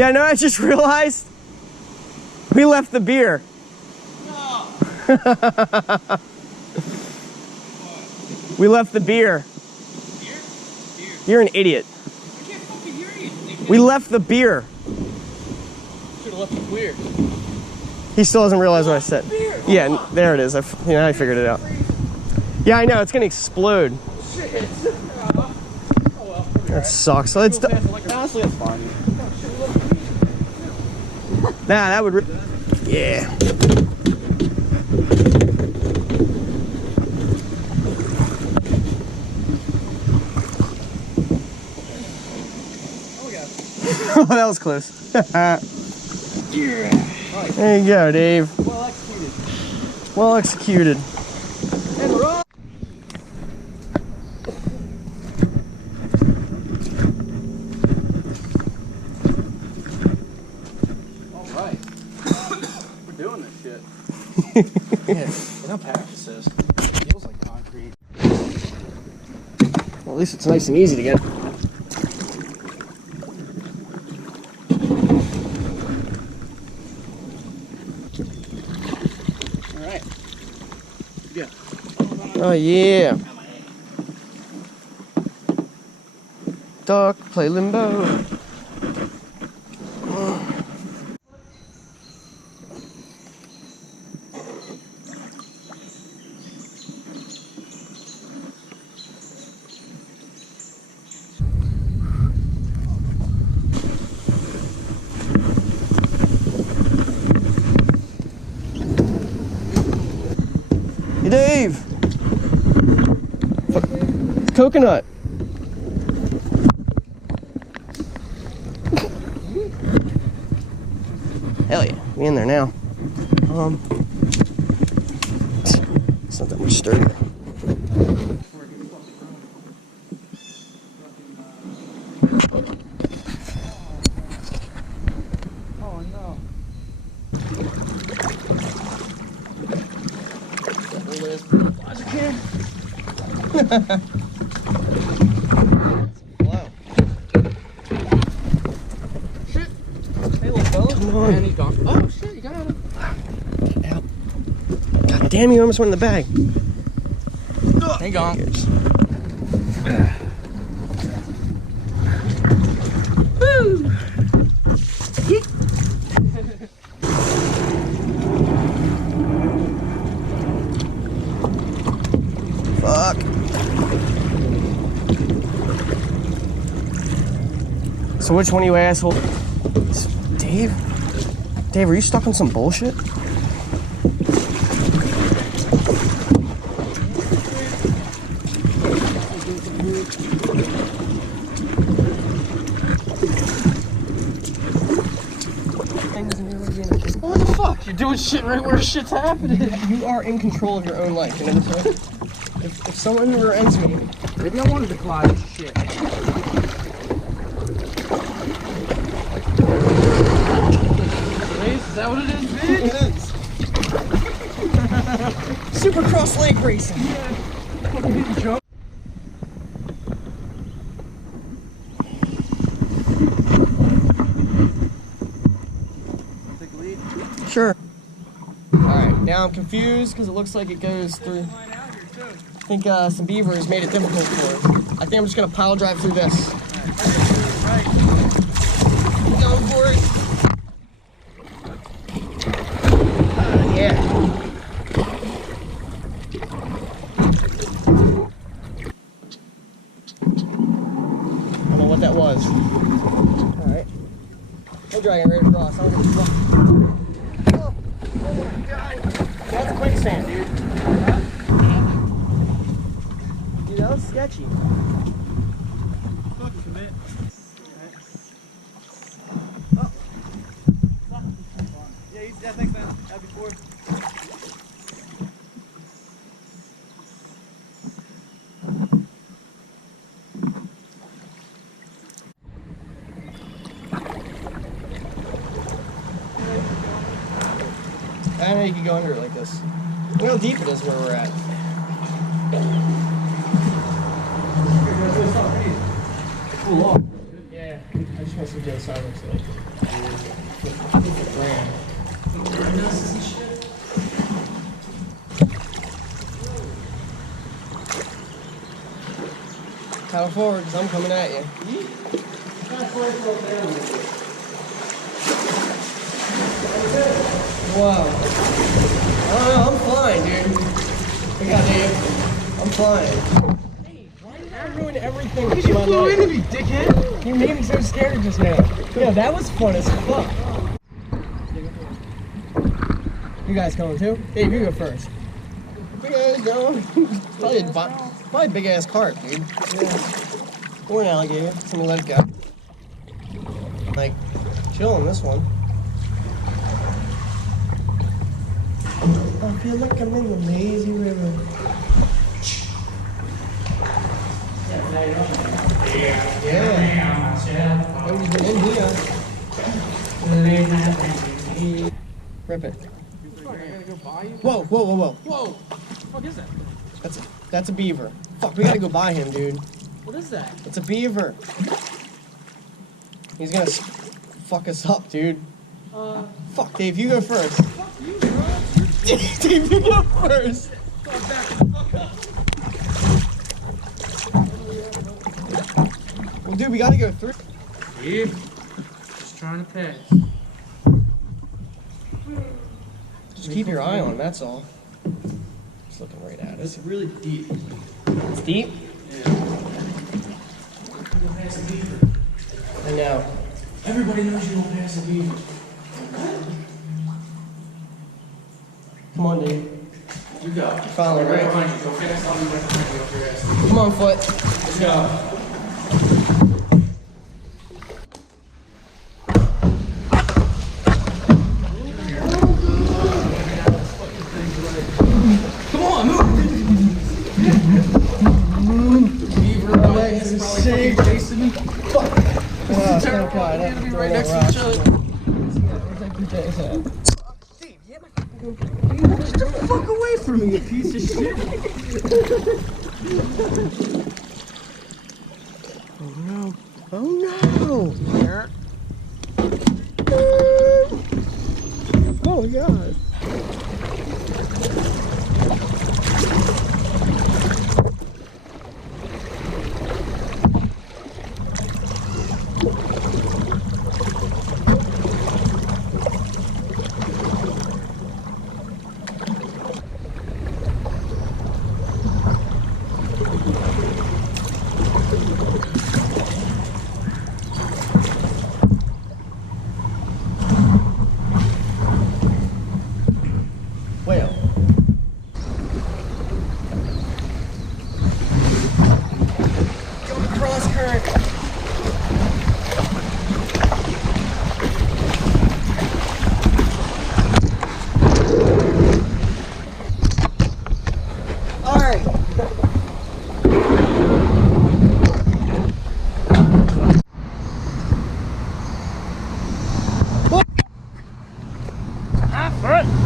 Yeah, no, I just realized we left the beer. No. We left the beer. Beer? Beer. You're an idiot. I can't fucking hear you. We left the beer. Should have left the beer. He still doesn't realize what I said. Beer. Yeah, there it is. I figured it out. Yeah, I know. It's gonna explode. Shit. Oh well. That sucks. So let's. Honestly, it's fine. Nah, that would. Yeah. Oh, that was close. Yeah. There you go, Dave. Well executed. Well executed. And we're on. All right. We're doing this shit. Yeah. You know how packed this is. It feels like concrete. Well, at least it's nice and easy to get. Oh yeah. Duck, play limbo. Hey Dave. Coconut. Hell yeah, we in there now. It's not that much sturdier. Oh no. Wow. Shit. Hey, little fella. Come on. And he's gone. Oh shit, you got him. Get out. God damn, you almost went in the bag. Hang on. Woo! Fuck. So which one are you asshole? Dave? Dave, are you stuck on some bullshit? What the fuck? You're doing shit right where shit's happening. You are in control of your own life. You know what I'm saying? If someone rear-ends me, Maybe I wanted to fly this shit. Is that what it is, bitch? it is. Supercross lake racing. Yeah. Fucking jump. Take a lead. Sure. Alright, now I'm confused because it looks like it goes through. I think some beavers made it difficult for us. I think I'm just gonna pile drive through this. Right. Going for it. Yeah. I don't know what that was. Alright. We're dragging right across. I don't give a fuck. Oh my god. That's quicksand, dude. Dude, that was sketchy. Fucking commit. Oh. Yeah, thanks, man. Happy 4th. I know you can go under it like this. Look how deep it is where we're at. Cool off. Yeah, I just want to see the other side looks like. Paddle forward, because I'm coming at you. Wow. Oh, I'm flying, dude. Look out, Dave. I'm flying. Hey, why did I ruin everything? Because you flew into me, dickhead. You made me so scared just now. Yeah, that was fun as fuck. You guys coming too? Dave, you go first. You guys going? Probably a big ass carp, dude. Yeah. Or an alligator. Somebody let it go. Like, chilling this one. I feel like I'm in the lazy river. Yeah. Nobody's been in here. Rip it. Whoa, whoa, whoa, whoa. Whoa. What the fuck is that? That's a beaver. Fuck, we gotta go buy him, dude. What is that? It's a beaver. He's gonna fuck us up, dude. Fuck, Dave, you go first. Fuck you, bro. Dave, you go first. Fuck back the fuck up. Well, dude, we gotta go through. Yeah. Just trying to pass. Just keep your eye on him, that's all. Just looking right at us. It's really deep. It's deep? Yeah. You don't pass a beaver. I know. Everybody knows you don't pass a beaver. Come on, dude. You go. You're following, Right right? behind you. Go fast. I'll be right behind you up your ass. Come on, foot. Let's go. Come on, move! Beaver, my legs are probably chasing me. Fuck! Oh, it's terrible. okay. I'd have to Be throw right that next to rock. each other. Get the fuck away from me, you piece of shit! Oh no! Oh no! Oh my god! Whale. Going cross current. All right. Ah, front!